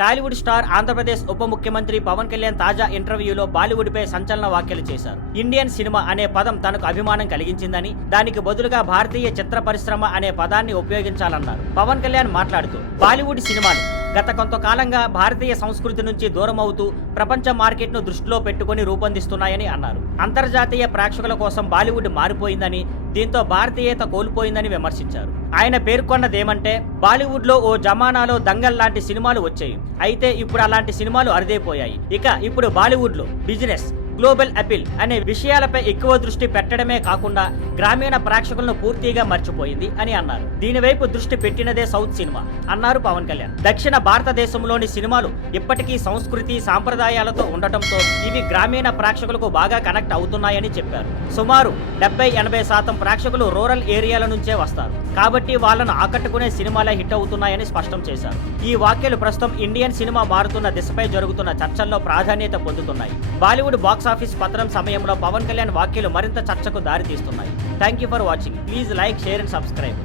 Tollywood star Andhra Pradesh ఉప ముఖ్యమంత్రి పవన్ కళ్యాణ్ తాజా ఇంటర్వ్యూలో బాలీవుడ్ పై సంచలన వ్యాఖ్యలు చేశారు. ఇండియన్ సినిమా అనే పదం తనకు అభిమానం కలిగించిందని, దానికి బదులుగా భారతీయ చిత్ర పరిశ్రమ అనే పదాన్ని ఉపయోగించాలన్నారు. పవన్ కళ్యాణ్ మాట్లాడుతూ బాలీవుడ్ సినిమాలు గత కొంతకాలంగా భారతీయ సంస్కృతి నుంచి దూరం అవుతూ ప్రపంచ మార్కెట్ను దృష్టిలో పెట్టుకుని రూపొందిస్తున్నాయని అన్నారు. అంతర్జాతీయ ప్రేక్షకుల కోసం బాలీవుడ్ మారిపోయిందని, దీంతో భారతీయత కోల్పోయిందని విమర్శించారు. ఆయన పేర్కొన్నదేమంటే, బాలీవుడ్ లో ఓ జమానాలో దంగల్ లాంటి సినిమాలు వచ్చాయి. అయితే ఇప్పుడు అలాంటి సినిమాలు అరుదైపోయాయి. ఇక ఇప్పుడు బాలీవుడ్ లో బిజినెస్, గ్లోబల్ అపీల్ అనే విషయాలపై ఎక్కువ దృష్టి పెట్టడమే కాకుండా గ్రామీణ ప్రేక్షకులను పూర్తిగా మర్చిపోయింది అని అన్నారు. దీనివైపు దృష్టి పెట్టినదే సౌత్ సినిమా అన్నారు పవన్ కళ్యాణ్. దక్షిణ భారతదేశంలోని సినిమాలు ఇప్పటికీ సంస్కృతి సాంప్రదాయాలతో ఉండటంతో ఇవి గ్రామీణ ప్రేక్షకులకు బాగా కనెక్ట్ అవుతున్నాయని చెప్పారు. సుమారు 70-80% ప్రేక్షకులు రూరల్ ఏరియాల నుంచే వస్తారు కాబట్టి వాళ్ళను ఆకట్టుకునే సినిమాలే హిట్ అవుతున్నాయని స్పష్టం చేశారు. ఈ వ్యాఖ్యలు ప్రస్తుతం ఇండియన్ సినిమా మారుతున్న దిశపై జరుగుతున్న చర్చల్లో ప్రాధాన్యత పొందుతున్నాయి. బాలీవుడ్ బాక్సాఫీస్ పతనం సమయంలో పవన్ కళ్యాణ్ వ్యాఖ్యలు మరింత చర్చకు దారితీస్తున్నాయి. Thank you for watching. Please like, share and subscribe.